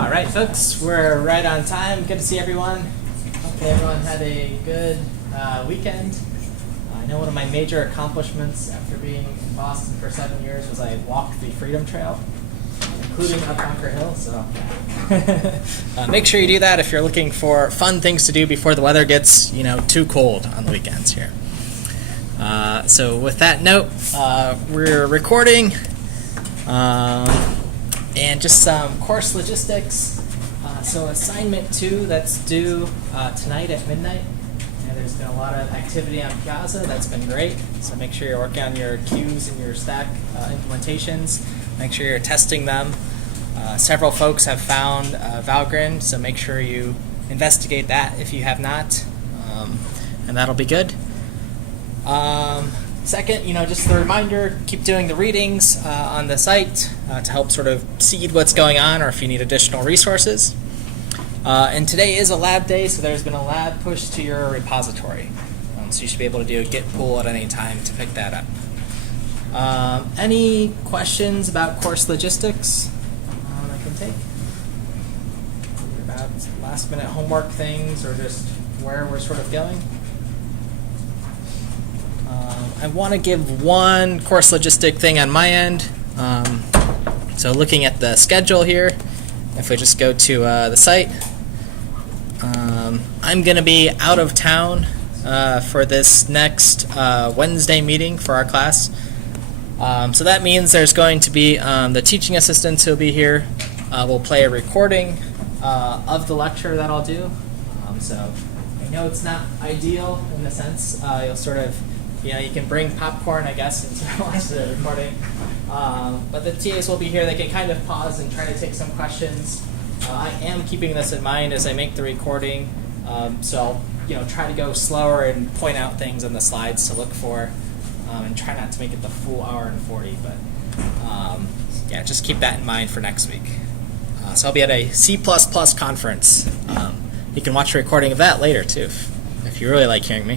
All right, folks, we're right on time. Good to see everyone. Hopefully everyone had a good weekend. I know one of my major accomplishments after being in Boston for 7 years was I walked the Freedom Trail, including up Bunker Hill. So make sure you do that if you're looking for fun things to do before the weather gets, too cold on the weekends here. So with that note, we're recording. And just some course logistics. So assignment 2, that's due tonight at midnight. And there's been a lot of activity on Piazza. That's been great. So make sure you're working on your queues and your stack implementations. Make sure you're testing them. Several folks have found Valgrind, so make sure you investigate that if you have not. And that'll be good. Second, just a reminder, keep doing the readings on the site to help sort of seed what's going on or if you need additional resources. And today is a lab day, so there's been a lab push to your repository. So you should be able to do a git pull at any time to pick that up. Any questions about course logistics I can take? About last minute homework things or just where we're sort of going? I want to give one course logistic thing on my end. So looking at the schedule here, if we just go to the site, I'm going to be out of town for this next Wednesday meeting for our class. So that means there's going to be the teaching assistants who will be here. We'll play a recording of the lecture that I'll do. So I know it's not ideal in the sense you'll sort of you can bring popcorn, I guess, and watch the recording. But the TAs will be here. They can kind of pause and try to take some questions. I am keeping this in mind as I make the recording. So I'll try to go slower and point out things on the slides to look for, and try not to make it the full hour and 40. But just keep that in mind for next week. So I'll be at a C++ conference. You can watch a recording of that later too, if you really like hearing me.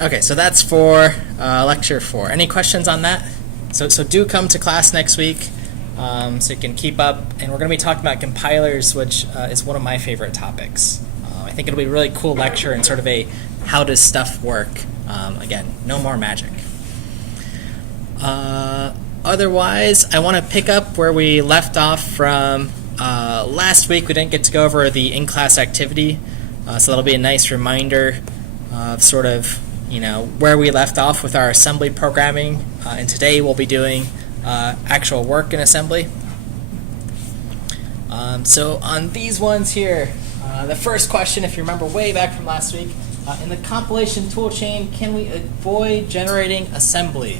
Okay, so that's for lecture 4. Any questions on that? So do come to class next week so you can keep up. And we're going to be talking about compilers, which is one of my favorite topics. I think it'll be a really cool lecture and sort of a how does stuff work. Again, no more magic. Otherwise, I want to pick up where we left off from last week. We didn't get to go over the in-class activity, so that'll be a nice reminder of sort of, where we left off with our assembly programming. And today we'll be doing actual work in assembly. So on these ones here, the first question, if you remember way back from last week, in the compilation toolchain, can we avoid generating assembly?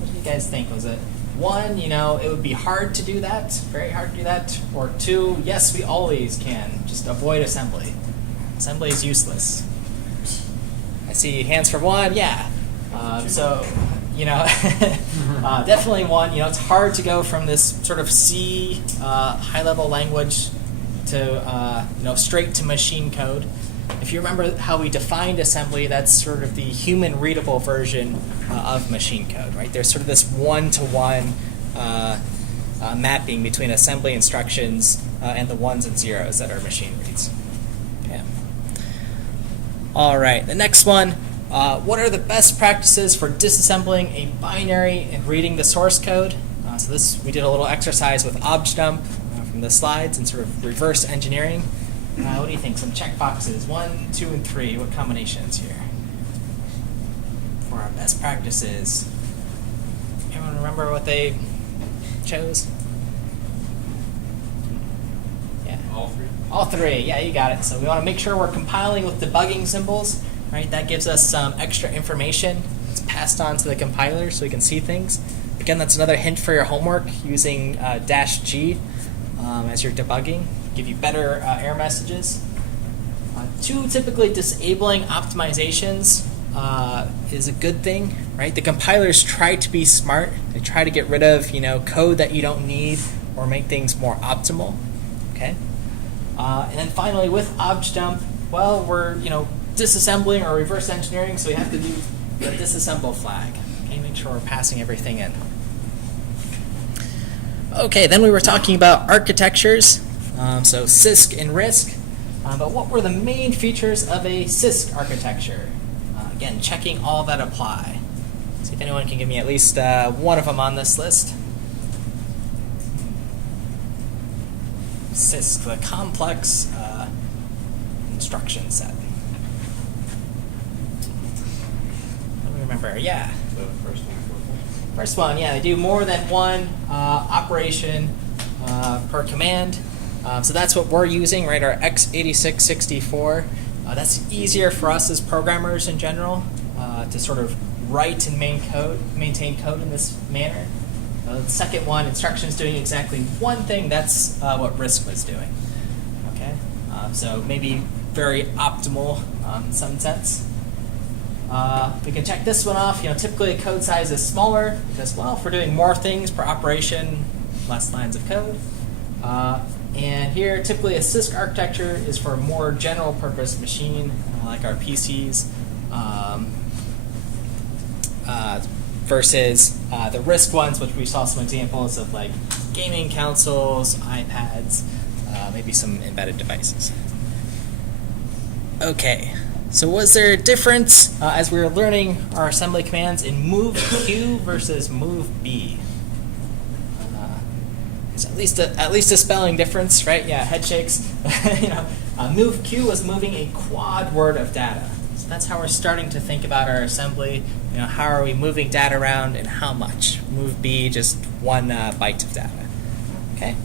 What do you guys think? Was it 1, it would be hard to do that, very hard to do that, or 2, yes, we always can, just avoid assembly. Assembly is useless. I see hands for 1, yeah. Definitely 1. It's hard to go from this sort of C high-level language to straight to machine code. If you remember how we defined assembly, that's sort of the human-readable version of machine code, right? There's sort of this one-to-one mapping between assembly instructions and the 1s and 0s that are machine reads. All right, the next one, what are the best practices for disassembling a binary and reading the source code? So we did a little exercise with objdump from the slides and sort of reverse engineering. What do you think? Some check boxes, 1, 2, and 3. What combinations here for our best practices? Anyone remember what they chose? All 3, yeah, you got it. So we want to make sure we're compiling with debugging symbols, right? That gives us some extra information. It's passed on to the compiler so we can see things. Again, that's another hint for your homework, using -G as your debugging. Give you better error messages. 2, typically disabling optimizations is a good thing, right? The compilers try to be smart. They try to get rid of code that you don't need or make things more optimal. Okay. And then finally, with objdump, well, we're disassembling or reverse engineering, so we have to do the disassemble flag. Okay, make sure we're passing everything in. Okay, then we were talking about architectures, so CISC and RISC. But what were the main features of a CISC architecture? Again, checking all that apply. See if anyone can give me at least one of them on this list. CISC, the complex instruction set. Let me remember, yeah. The first one. First one, yeah, they do more than one operation per command. So that's what we're using, right, our x86-64. That's easier for us as programmers in general to sort of write and maintain code in this manner. The second one, instructions doing exactly one thing, that's what RISC was doing. Okay, so maybe very optimal in some sense. We can check this one off. Typically a code size is smaller because, well, if we're doing more things per operation, less lines of code. And here, typically a CISC architecture is for a more general purpose machine, like our PCs, versus the RISC ones, which we saw some examples of, like gaming consoles, iPads, maybe some embedded devices. Okay, so was there a difference as we were learning our assembly commands in move Q versus move B? There's at least a spelling difference, right? Yeah, head shakes. Move Q was moving a quad word of data. So that's how we're starting to think about our assembly. How are we moving data around and how much? Move B, just one byte of data. Okay.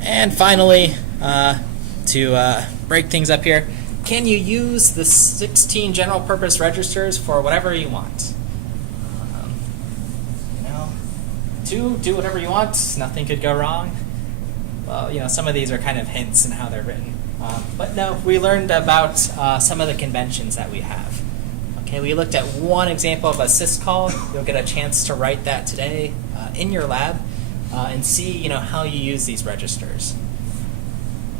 And finally, to break things up here, can you use the 16 general purpose registers for whatever you want? Do whatever you want, nothing could go wrong. Well, some of these are kind of hints in how they're written. But no, we learned about some of the conventions that we have. Okay, we looked at one example of a sys call. You'll get a chance to write that today in your lab and see how you use these registers.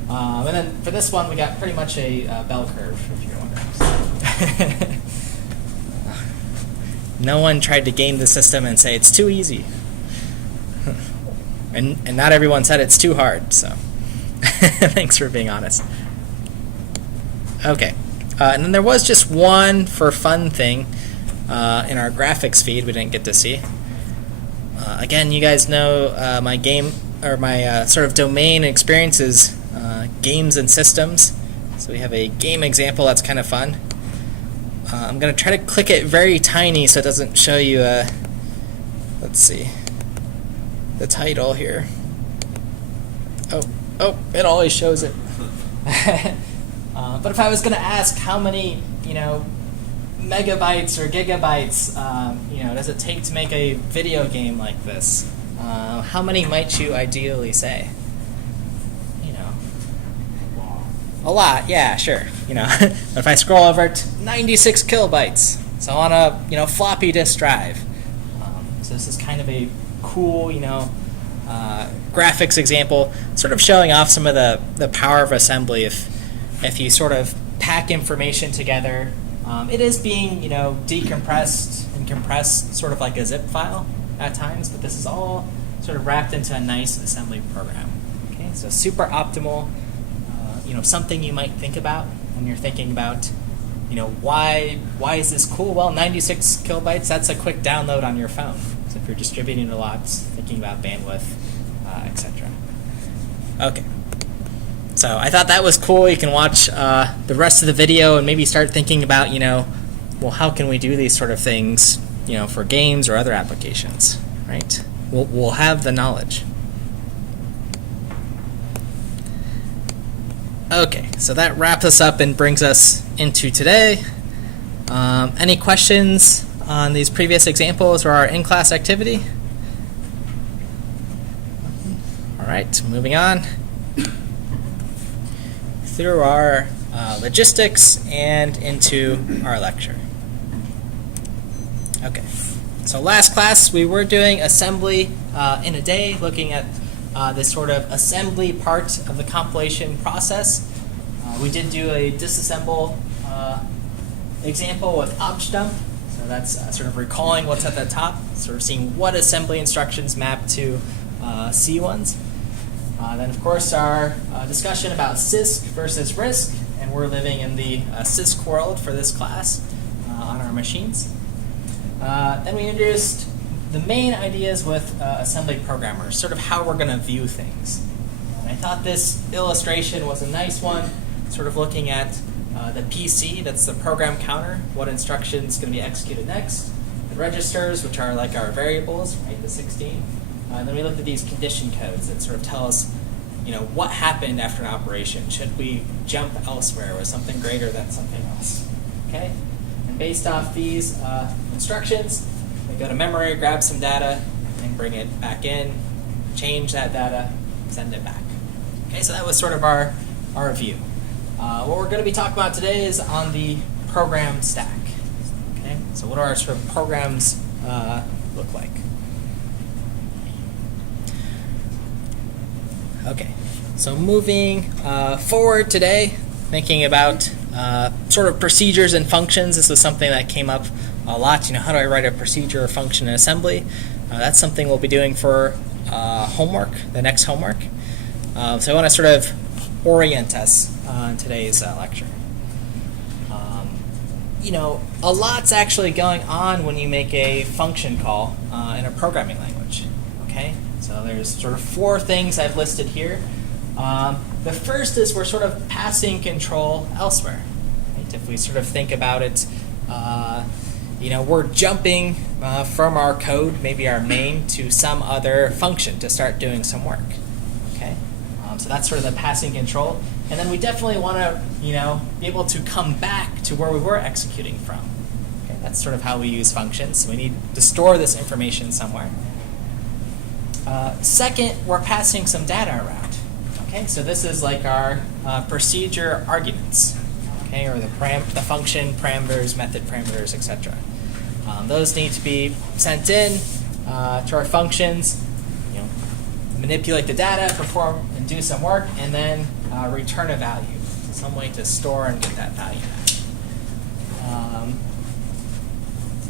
And then for this one, we got pretty much a bell curve, if you're wondering. No one tried to game the system and say it's too easy. And not everyone said it's too hard, so thanks for being honest. Okay, and then there was just one for fun thing in our graphics feed we didn't get to see. Again, you guys know my game, or my sort of domain experience is games and systems. So we have a game example that's kind of fun. I'm going to try to click it very tiny so it doesn't show you, let's see, the title here. Oh, it always shows it. But if I was going to ask how many, megabytes or gigabytes, does it take to make a video game like this? How many might you ideally say? A lot, yeah, sure. If I scroll over to 96 kilobytes, so on a floppy disk drive. So this is kind of a cool, graphics example, sort of showing off some of the power of assembly. If you sort of pack information together, it is being decompressed and compressed, sort of like a zip file at times. But this is all sort of wrapped into a nice assembly program. Okay, so super optimal. Something you might think about when you're thinking about, why is this cool? Well, 96 kilobytes, that's a quick download on your phone. So if you're distributing a lot, thinking about bandwidth, etc. Okay. So I thought that was cool. You can watch the rest of the video and maybe start thinking about, well, how can we do these sort of things, for games or other applications, right? We'll have the knowledge. Okay, so that wraps us up and brings us into today. Any questions on these previous examples or our in-class activity? All right, moving on through our logistics and into our lecture. Okay, so last class we were doing assembly in a day, looking at this sort of assembly part of the compilation process. We did do a disassemble example with objdump. So So that's sort of recalling what's at the top, sort of seeing what assembly instructions map to C ones. Then, of course, our discussion about CISC versus RISC, and we're living in the CISC world for this class on our machines. Then we introduced the main ideas with assembly programmers, sort of how we're going to view things. And I thought this illustration was a nice one, sort of looking at the PC, that's the program counter, what instruction is going to be executed next, the registers, which are like our variables, right, the 16. And then we looked at these condition codes that sort of tell us, what happened after an operation. Should we jump elsewhere? Was something greater than something else? Okay? And based off these instructions, we go to memory, grab some data, and bring it back in, change that data, send it back. Okay, so that was sort of our view. What we're going to be talking about today is on the program stack. Okay, so what do our sort of programs look like? Okay, so moving forward today, thinking about sort of procedures and functions. This was something that came up a lot. How do I write a procedure or function in assembly? That's something we'll be doing for homework, the next homework. So I want to sort of orient us in today's lecture. A lot's actually going on when you make a function call in a programming language. Okay, so there's sort of 4 things I've listed here. The first is we're sort of passing control elsewhere. Right? If we sort of think about it, we're jumping from our code, maybe our main, to some other function to start doing some work. Okay, so that's sort of the passing control. And then we definitely want to, be able to come back to where we were executing from. Okay, that's sort of how we use functions. So we need to store this information somewhere. Second, we're passing some data around. Okay, so this is like our procedure arguments. Okay, or the function parameters, method parameters, etc. Those need to be sent in to our functions. Manipulate the data, perform and do some work, and then return a value. Some way to store and get that value back.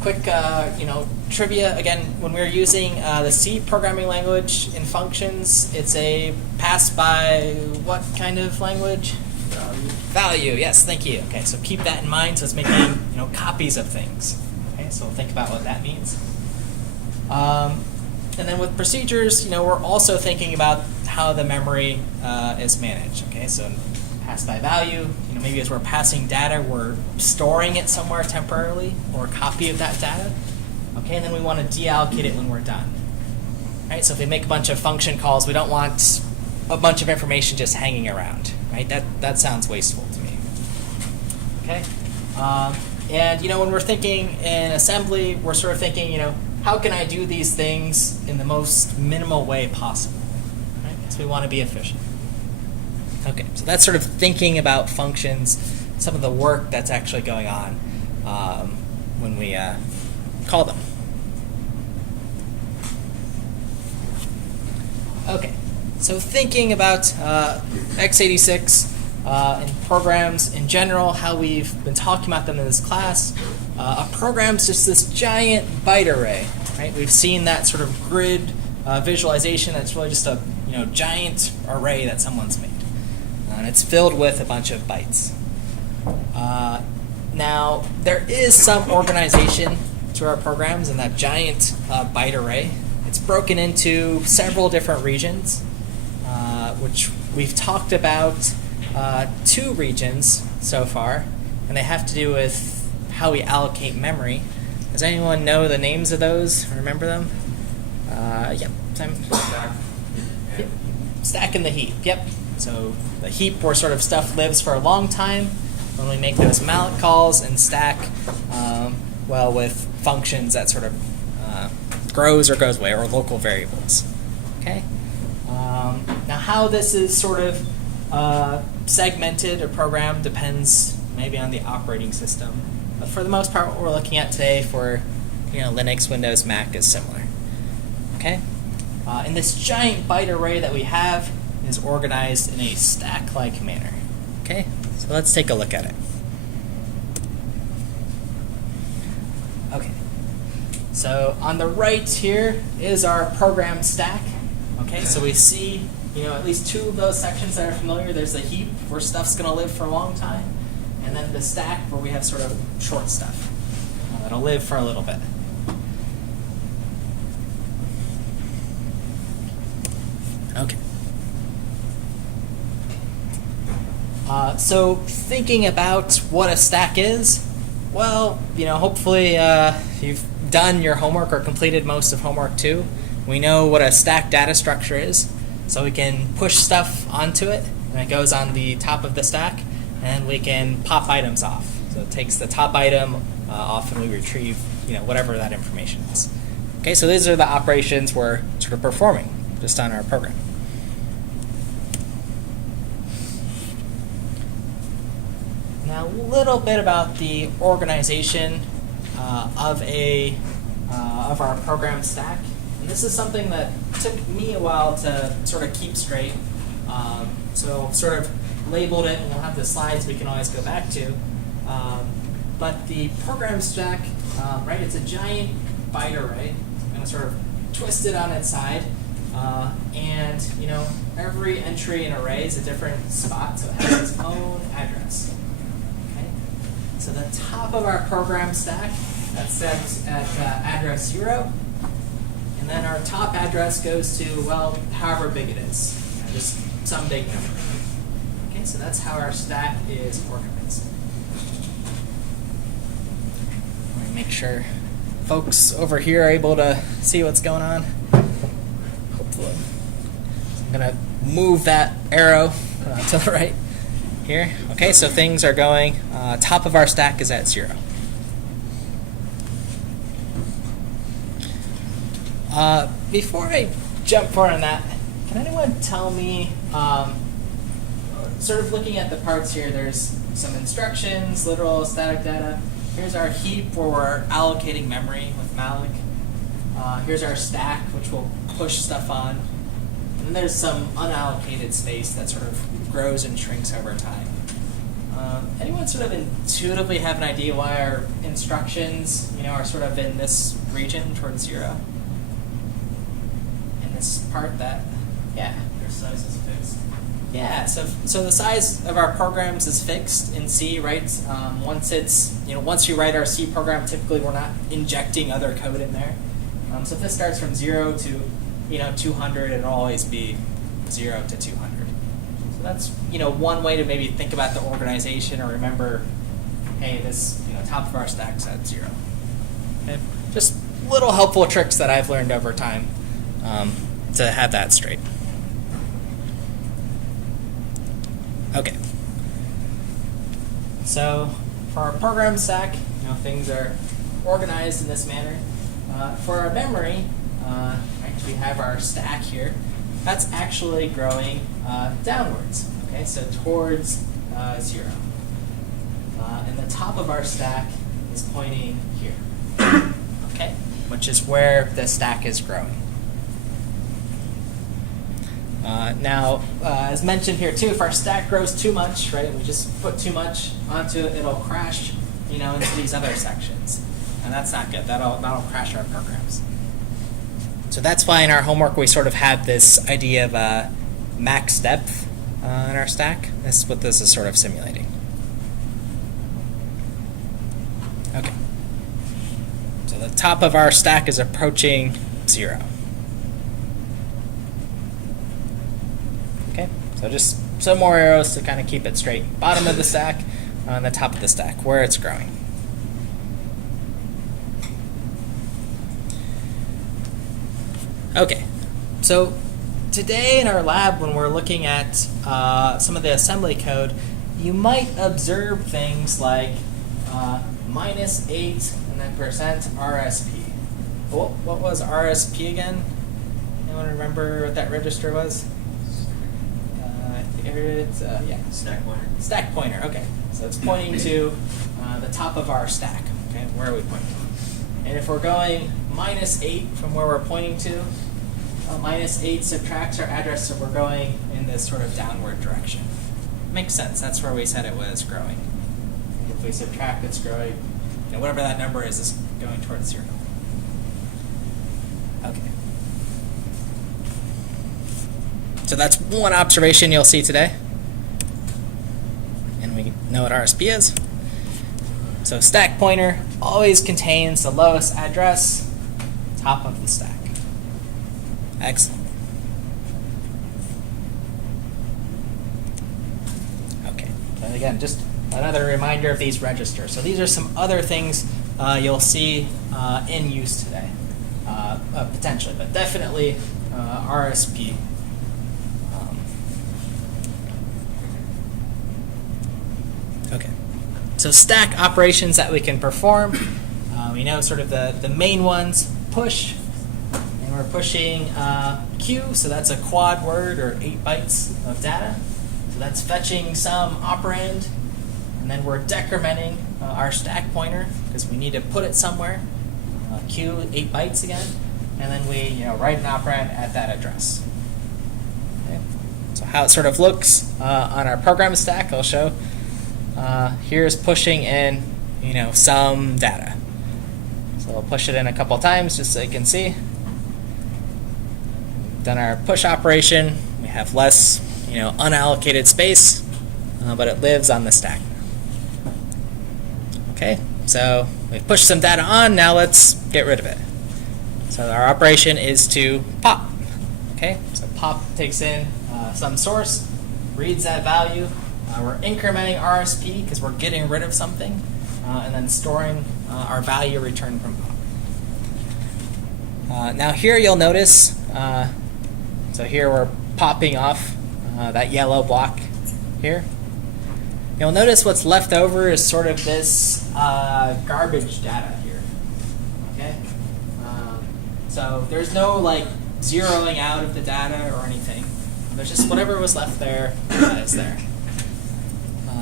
Quick, trivia. Again, when we're using the C programming language in functions, it's a pass by what kind of language? Value. Yes, thank you. Okay, so keep that in mind. So it's making copies of things. Okay, so think about what that means. And then with procedures, we're also thinking about how the memory is managed. Okay, so pass by value, maybe as we're passing data, we're storing it somewhere temporarily, or a copy of that data. Okay, and then we want to deallocate it when we're done. Right, so if we make a bunch of function calls, we don't want a bunch of information just hanging around. Right, that sounds wasteful to me. Okay, and when we're thinking in assembly, we're sort of thinking, how can I do these things in the most minimal way possible? Right? So we want to be efficient. Okay, so that's sort of thinking about functions, some of the work that's actually going on when we call them. Okay, so thinking about x86 and programs in general, how we've been talking about them in this class. A program's just this giant byte array, right? We've seen that sort of grid visualization. That's really just a giant array that someone's made, and it's filled with a bunch of bytes. Now there is some organization to our programs in that giant byte array. It's broken into several different regions, which we've talked about 2 regions so far, and they have to do with how we allocate memory. Does anyone know the names of those? Remember them? Yep. Yep. Stack and the heap. Yep. So the heap where sort of stuff lives for a long time when we make those malloc calls, and stack, with functions that sort of grows or goes away, or local variables. Okay. Now how this is sort of segmented or programmed depends maybe on the operating system. But for the most part, what we're looking at today for Linux, Windows, Mac is similar. Okay? And this giant byte array that we have is organized in a stack-like manner. Okay? So let's take a look at it. Okay, So on the right here is our program stack. Okay, so we see at least two of those sections that are familiar. There's the heap where stuff's going to live for a long time, and then the stack where we have sort of short stuff that'll live for a little bit. Okay. So thinking about what a stack is, well, hopefully you've done your homework or completed most of homework 2. We know what a stack data structure is, so we can push stuff onto it, and it goes on the top of the stack, and we can pop items off. So it takes the top item off, and we retrieve whatever that information is. Okay, so these are the operations we're sort of performing just on our program. Now a little bit about the organization of our program stack. And this is something that took me a while to sort of keep straight. So sort of labeled it, and we'll have the slides we can always go back to. But the program stack, right, it's a giant byte array. I'm going to sort of twist it on its side. And every entry in an array is a different spot, so it has its own address. Okay? So the top of our program stack, that's set at address 0. And then our top address goes to, well, however big it is, just some big number. Okay, so that's how our stack is organized. Let me make sure folks over here are able to see what's going on. Hopefully. I'm going to move that arrow to the right here. Okay, so things are going, top of our stack is at 0. Before I jump forward on that, can anyone tell me, sort of looking at the parts here, there's some instructions, literal, static data. Here's our heap where we're allocating memory with malloc. Here's our stack, which we'll push stuff on. And then there's some unallocated space that sort of grows and shrinks over time. Anyone sort of intuitively have an idea why our instructions, are sort of in this region towards 0? This part that, yeah. Their size is fixed. Yeah, so the size of our programs is fixed in C, right? Once it's, once you write our C program, typically we're not injecting other code in there. So if this starts from 0 to, 200, it'll always be 0 to 200. So that's, one way to maybe think about the organization or remember, hey, this, top of our stack's at 0. Okay? Just little helpful tricks that I've learned over time. To have that straight. Okay. So for our program stack, things are organized in this manner. For our memory, we have our stack here. That's actually growing downwards. Okay, so towards 0. And the top of our stack is pointing here. Okay, which is where the stack is growing. Now, as mentioned here too, if our stack grows too much, right, we just put too much onto it, it'll crash, into these other sections, and that's not good. That'll crash our programs. So that's why in our homework we sort of had this idea of max depth in our stack. That's what this is sort of simulating. Okay. So the top of our stack is approaching 0. Okay, so just some more arrows to kind of keep it straight. Bottom of the stack, on the top of the stack, where it's growing. Okay, so today in our lab, when we're looking at some of the assembly code, you might observe things like -8 and then %RSP. What was RSP again? Anyone remember what that register was? It's, yeah. Stack pointer. Stack pointer, okay. So it's pointing to the top of our stack. Okay, where are we pointing? And if we're going -8 from where we're pointing to, -8 subtracts our address, so we're going in this sort of downward direction. Makes sense. That's where we said it was growing. If we subtract, it's growing. Whatever that number is going towards 0. Okay. So that's one observation you'll see today. And we know what RSP is. So stack pointer always contains the lowest address, top of the stack. Excellent. Okay, and again, just another reminder of these registers. So these are some other things you'll see in use today, potentially, but definitely RSP. Okay, so stack operations that we can perform. We know sort of the main ones, push, and we're pushing Q, so that's a quad word or 8 bytes of data. So that's fetching some operand, and then we're decrementing our stack pointer because we need to put it somewhere. Q, 8 bytes again, and then we write an operand at that address. Okay. So how it sort of looks on our program stack, I'll show. Here's pushing in some data. So we'll push it in a couple times just so you can see. Done our push operation. We have less unallocated space, but it lives on the stack. Okay, so we've pushed some data on, now let's get rid of it. So our operation is to pop. Okay, so pop takes in some source, reads that value. We're incrementing RSP because we're getting rid of something, and then storing our value returned from pop. Now here you'll notice, so here we're popping off that yellow block here. You'll notice what's left over is sort of this garbage data here. Okay, so there's no zeroing out of the data or anything. There's just whatever was left there is there.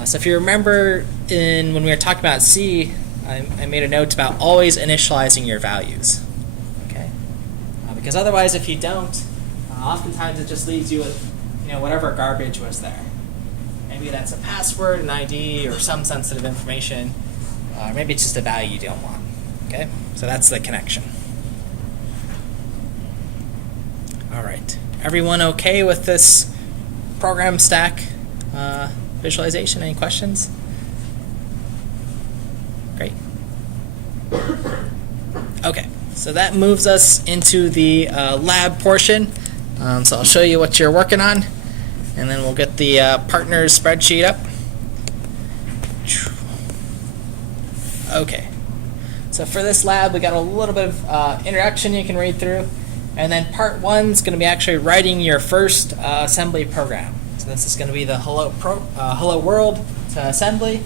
So if you remember when we were talking about C, I made a note about always initializing your values. Okay, because otherwise, if you don't, oftentimes it just leaves you with whatever garbage was there. Maybe that's a password, an ID, or some sensitive information. Or maybe it's just a value you don't want. Okay, so that's the connection. All right, everyone okay with this program stack visualization? Any questions? Great. Okay, so that moves us into the lab portion. So I'll show you what you're working on, and then we'll get the partners spreadsheet up. Okay, so for this lab, we got a little bit of introduction you can read through, and then part 1 is going to be actually writing your first assembly program. So this is going to be the Hello World to assembly,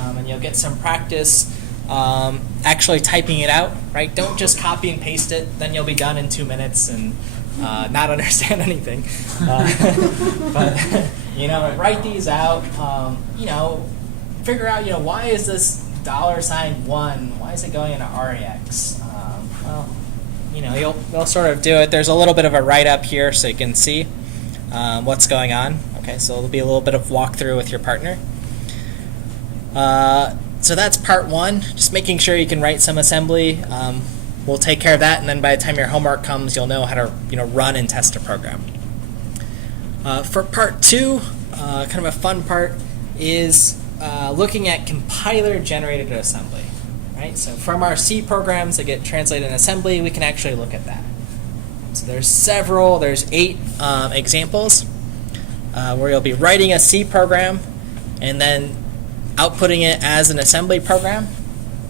and you'll get some practice actually typing it out. Right? Don't just copy and paste it; then you'll be done in 2 minutes and not understand anything. But write these out. Figure out why is this $1? Why is it going into REX? You'll sort of do it. There's a little bit of a write-up here so you can see what's going on. Okay, so it'll be a little bit of walkthrough with your partner. So that's part 1, just making sure you can write some assembly. We'll take care of that, and then by the time your homework comes, you'll know how to run and test a program. For part 2, kind of a fun part, is looking at compiler-generated assembly. Right? So from our C programs that get translated in assembly, we can actually look at that. So there's 8 examples where you'll be writing a C program and then outputting it as an assembly program.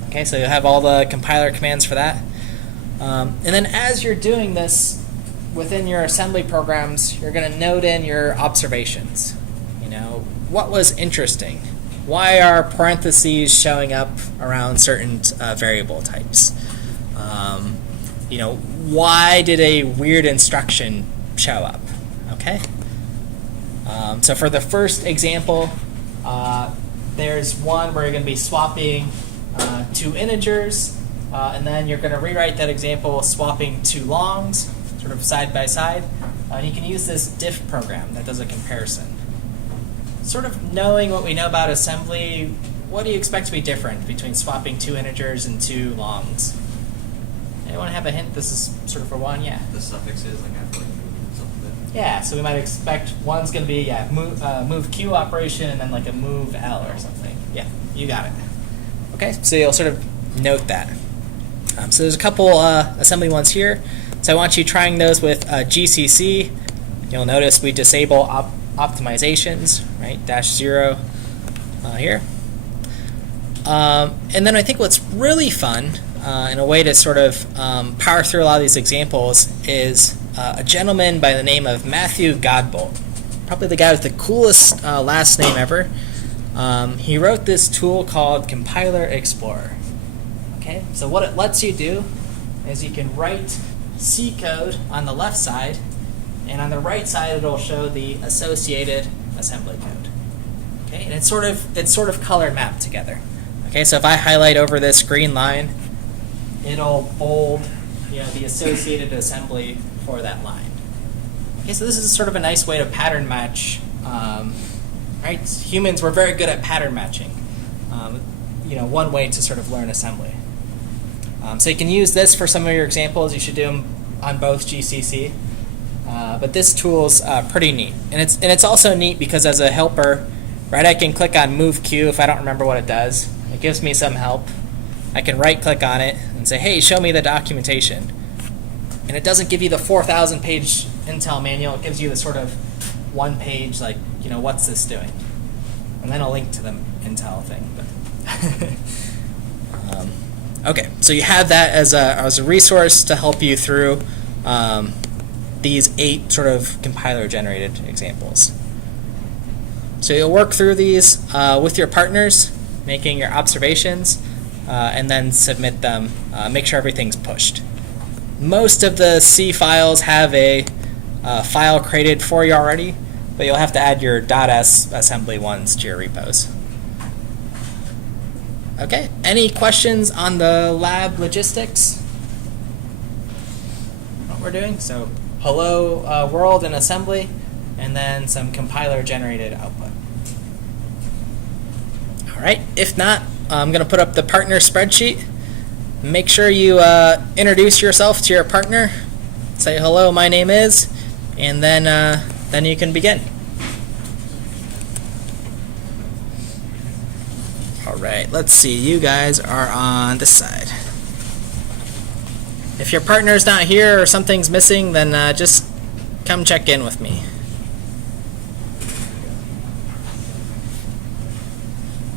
Okay, so you'll have all the compiler commands for that. And then as you're doing this within your assembly programs, you're going to note in your observations. What was interesting? Why are parentheses showing up around certain variable types? Why did a weird instruction show up? Okay. So for the first example, there's one where you're going to be swapping 2 integers, and then you're going to rewrite that example swapping 2 longs, sort of side by side. And you can use this diff program that does a comparison. Sort of knowing what we know about assembly, what do you expect to be different between swapping 2 integers and 2 longs? Anyone have a hint? This is sort of for one, yeah. The suffix is like after like something. Yeah, so we might expect one's going to be move Q operation and then like a move L or something. Yeah, you got it. Okay, so you'll sort of note that. So there's a couple assembly ones here. So I want you trying those with GCC. You'll notice we disable optimizations, right? -0 here. And then I think what's really fun, and a way to sort of power through a lot of these examples, is a gentleman by the name of Matthew Godbolt. Probably the guy with the coolest last name ever. He wrote this tool called Compiler Explorer. Okay, so what it lets you do is you can write C code on the left side, and on the right side it'll show the associated assembly code. Okay, and it's sort of color mapped together. Okay, so if I highlight over this green line, it'll bold the associated assembly for that line. Okay, so this is sort of a nice way to pattern match. Right, humans were very good at pattern matching. One way to sort of learn assembly. So you can use this for some of your examples. You should do them on both GCC. But this tool's pretty neat, and it's also neat because as a helper, right, I can click on Move Q if I don't remember what it does. It gives me some help. I can right-click on it and say, "Hey, show me the documentation." And it doesn't give you the 4,000-page Intel manual. It gives you the sort of one-page, like, what's this doing? And then a link to the Intel thing. But okay, so you have that as a resource to help you through these 8 sort of compiler-generated examples. So you'll work through these with your partners, making your observations, and then submit them. Make sure everything's pushed. Most of the C files have a file created for you already, but you'll have to add your .s assembly ones to your repos. Okay, any questions on the lab logistics? What we're doing? So hello world and assembly, and then some compiler-generated output. All right, if not, I'm going to put up the partner spreadsheet. Make sure you introduce yourself to your partner. Say, hello, my name is, and then you can begin. All right, let's see. You guys are on this side. If your partner's not here or something's missing, then just come check in with me.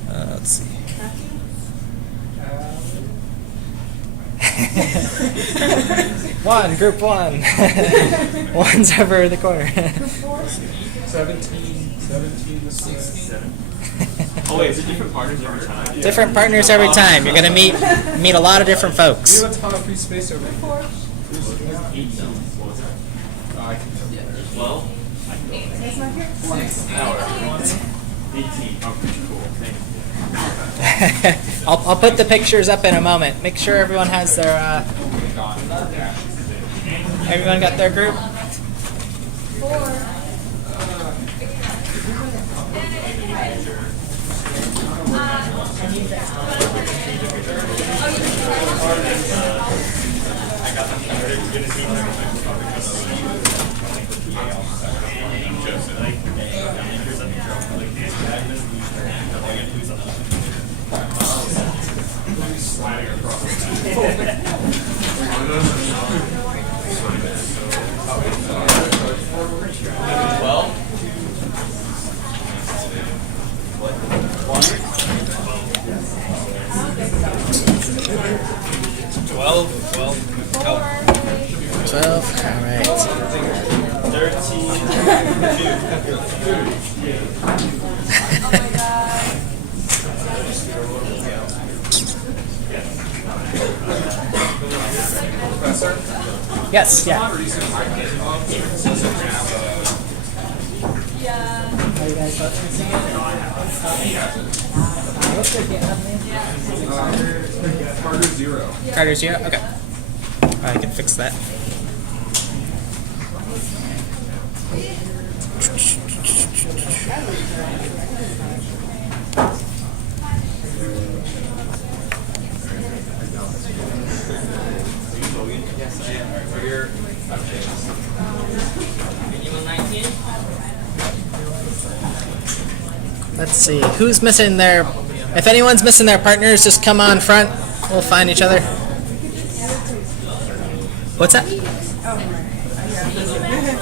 Let's see. Group one. One's over in the corner. 17, 16. Oh wait, is it different partners every time? Different partners every time. You're gonna meet a lot of different folks. You have a ton of free space over here. 18. What was that? I can 12? 18. Okay, cool. Thank you. I'll put the pictures up in a moment. Make sure everyone has their everyone got their group? 4. All right. 13. Yes, yeah. Yeah. Are you guys both singing? What's the GitHub name? Carter 0. Carter 0? Okay. I can fix that. Let's see, who's missing their... If anyone's missing their partners, just come on front. We'll find each other. What's that?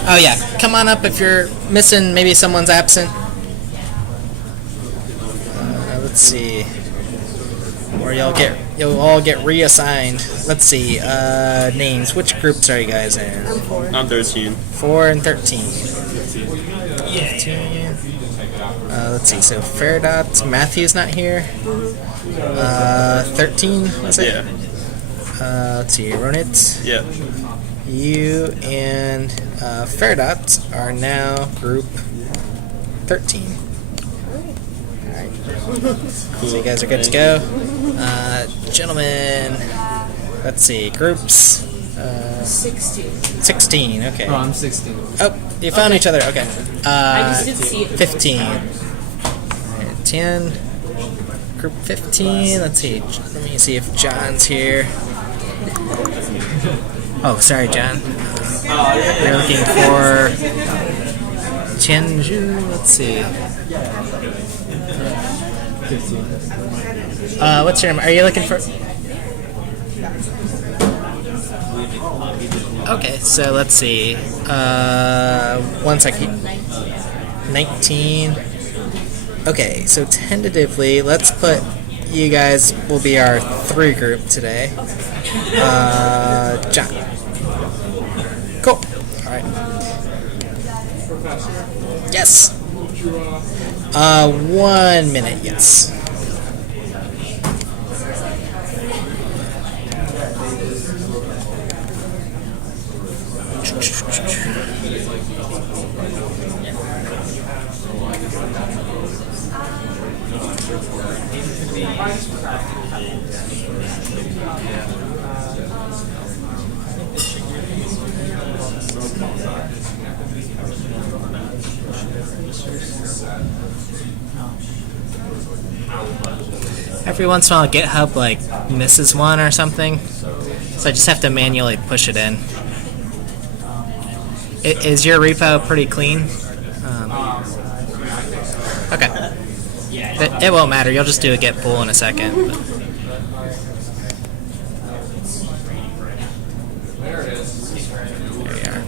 Oh yeah, come on up if you're missing, maybe someone's absent. Let's see. Or you'll all get reassigned. Let's see, names. Which groups are you guys in? I'm 13. 4 and 13. 15. Let's see, so Faradot, Matthew's not here. 13, was it? Yeah. Let's see, Ronit. Yeah. You and Faradot are now group 13. Alright. So you guys are good to go. Gentlemen, let's see, groups. 16. 16, okay. Oh, I'm 16. Oh, you found each other, okay. I just didn't see it. 15. Alright, 10. Group 15, let's see. Let me see if John's here. Oh, sorry, John. You're looking for Chenju. Let's see. What's your name? Are you looking for? Okay, so let's see. 1 second. 19. Okay, so tentatively, let's put you guys will be our 3 group today. John. Cool. Alright. Yes. 1 minute, yes. Every once in a while, GitHub like misses one or something, so I just have to manually push it in. Is your repo pretty clean? Okay. It won't matter. You'll just do a git pull in a second. But. There we are.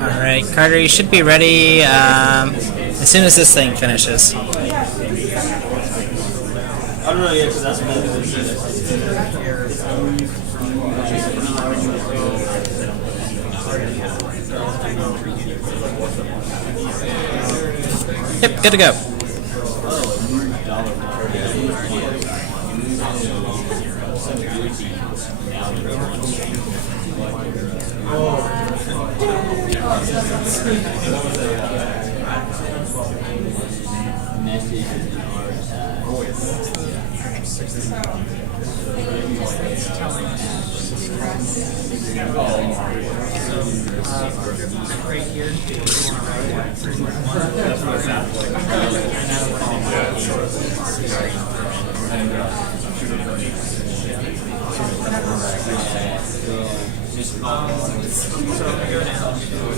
Alright, Carter, you should be ready as soon as this thing finishes. I don't know yet, because that's Yep, good to go.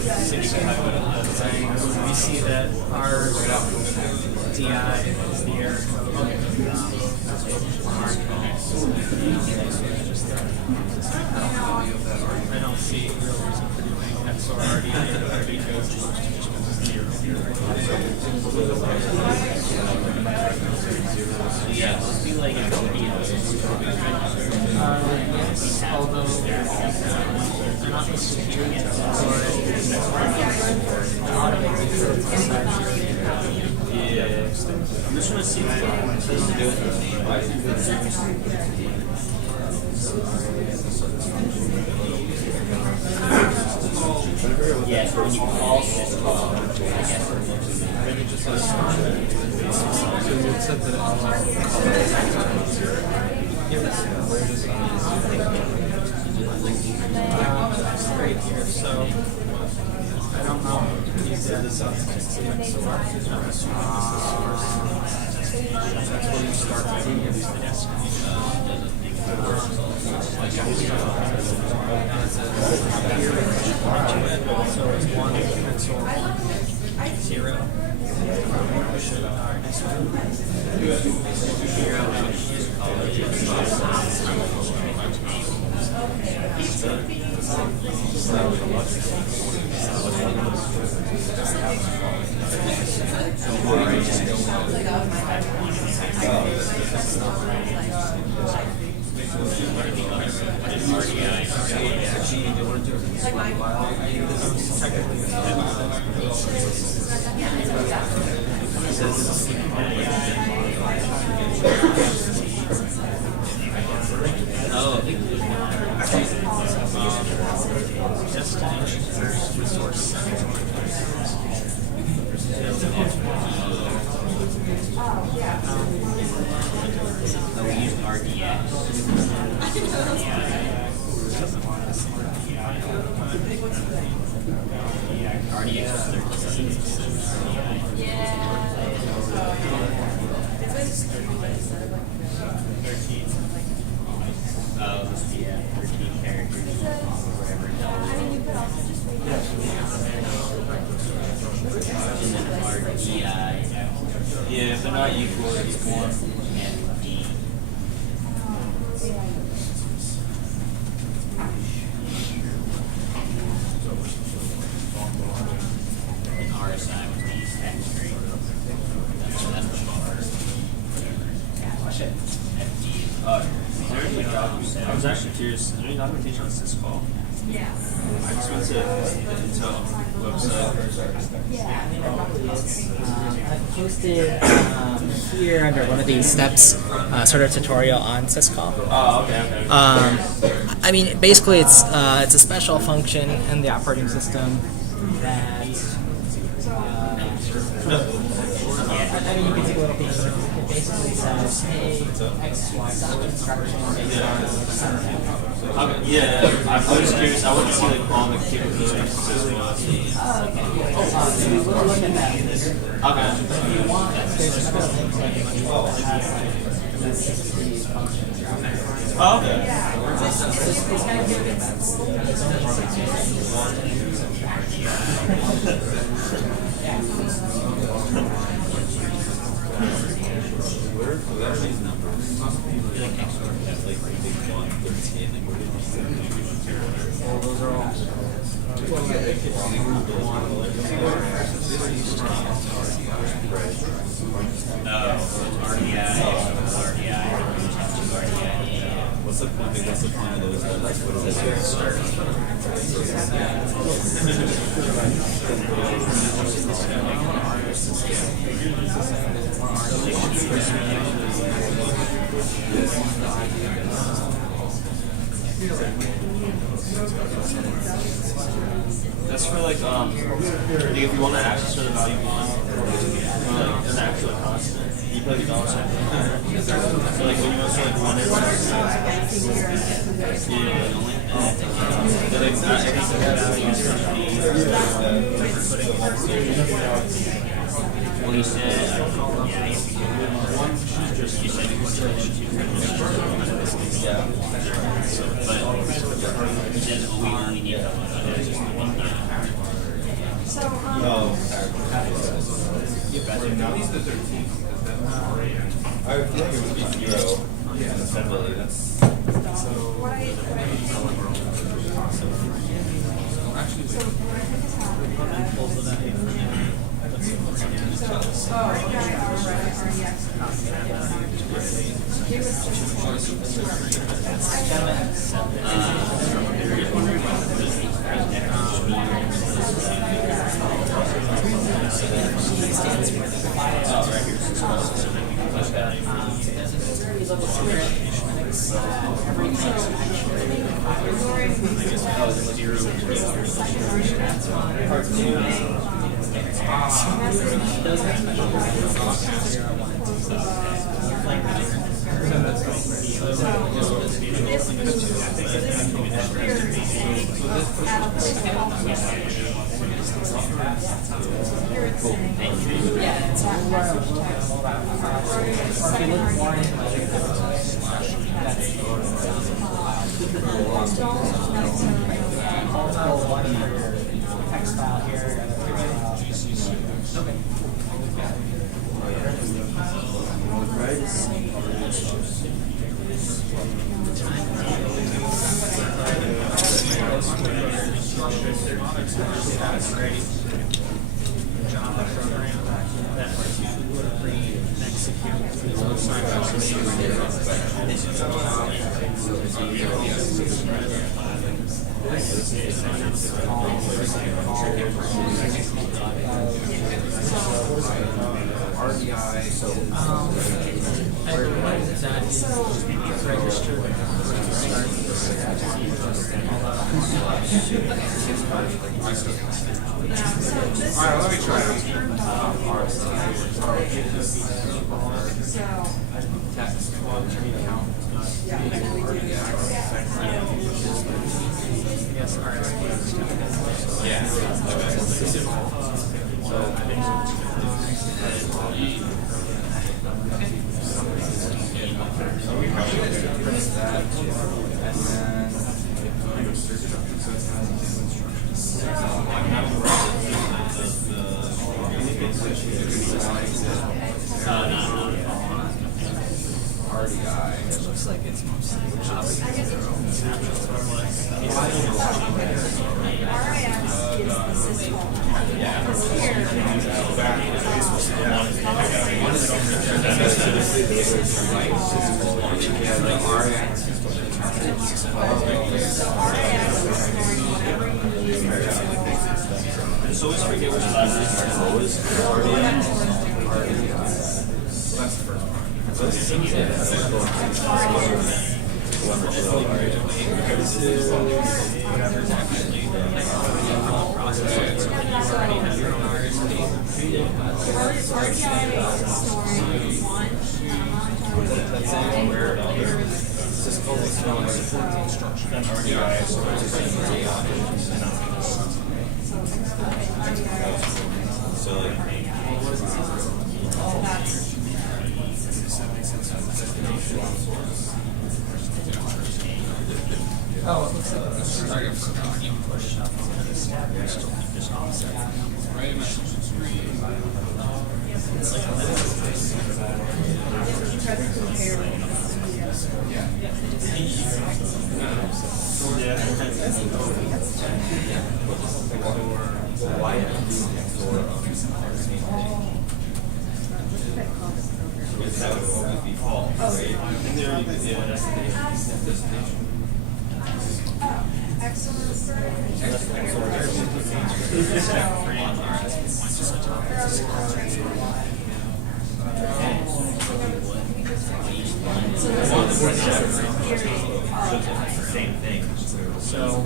We see that our DI is here. I don't see real reason for doing XOR RDI Yeah, let's do like yes, although they're not listed here yet. Yeah. I'm just trying to see if it doesn't do it. Yeah, so when you call syscall, I guess really just right here, so I don't know. That's where you start to use the destination. So it's 1 pencil 0. we use RDX. RDX is 13. Oh, yeah, 13 characters. Whatever. And then RDI. Yeah, if they're not equal, it's 1 and D. And RSI would be text rate. That's the bar. FD. Is there any I was actually curious, is there any documentation on syscall? Yeah. I just went to the Intel website. I've posted here under one of these steps sort of tutorial on syscall. Oh, okay. I mean, basically, it's a special function in the operating system that. I mean, you can take a little piece. It basically says, "Hey, X instruction based on Okay, yeah, I was just curious. I want to see like all the capabilities of syscall. We'll look at that later. Okay. If you want, there's another link that has these functions. Oh, okay. It's kind of good. What's the point of those? Like, what is That's for like if you want to access the value one, or like an actual constant, you put the dollar sign. So like when you also like run it, then like I think the value is going well, you said you said it was but you said we only need to He's the 13th. I feel like it would be zero. Yeah, assembly. That's Alright, let me try it. So always forget which lab is. That's the first one. Oh, it looks like this is starting from you push up on this just offset. Right in my screen. Same thing. So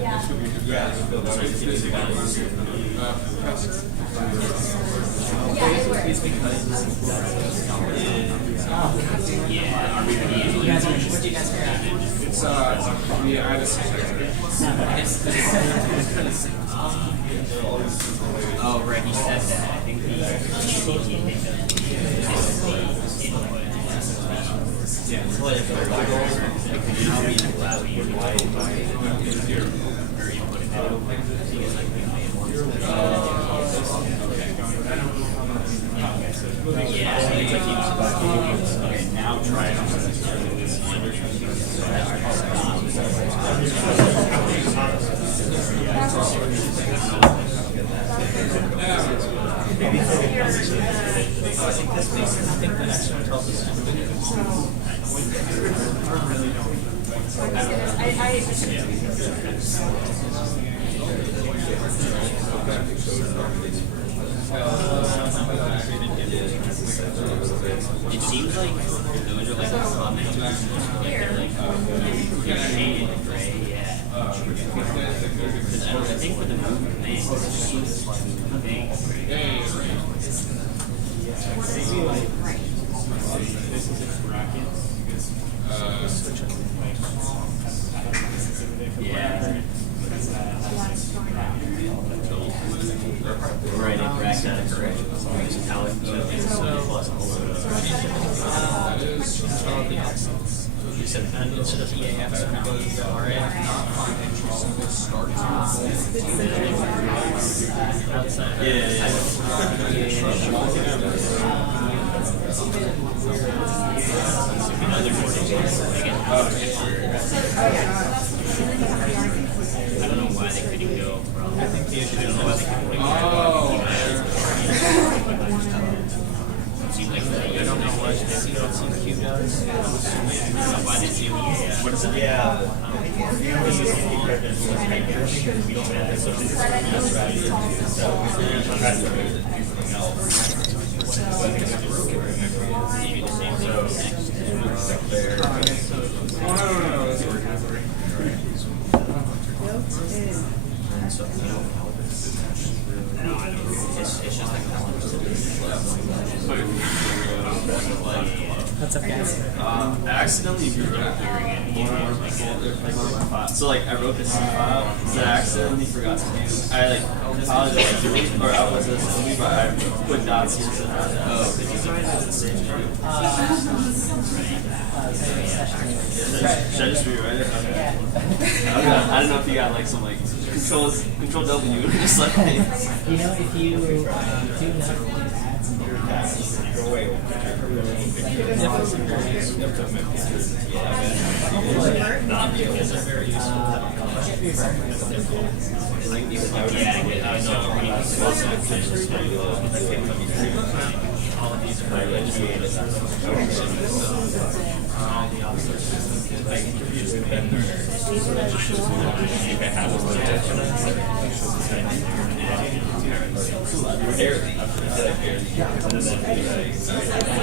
yeah. It's yeah, I had a Oh, right, he said that. I think now try it seems like those are like comments, like they're like shaded gray, yeah. Because I think for the movement thing, it's just like big. Yeah. Right, it brackets out of correction. Metallic, so plus you said instead of EAF, so now it's RA. Outside. I don't know why they couldn't go from. I think they should. I don't know why they couldn't go. Seems like I don't know what CQ does. I don't know why they do. What is it? Yeah. What's up, guys? I accidentally rewrote hearing it. So like I wrote the C file, so I accidentally forgot to do. I like apologized to delete or I was assembly, but I put dots here. So oh, could you find the same thing? Should I just rewrite it? Okay. I don't know if you got like some like control W, just like. You know, if you do enough ads and Go away. All of these are very legislative. Barely.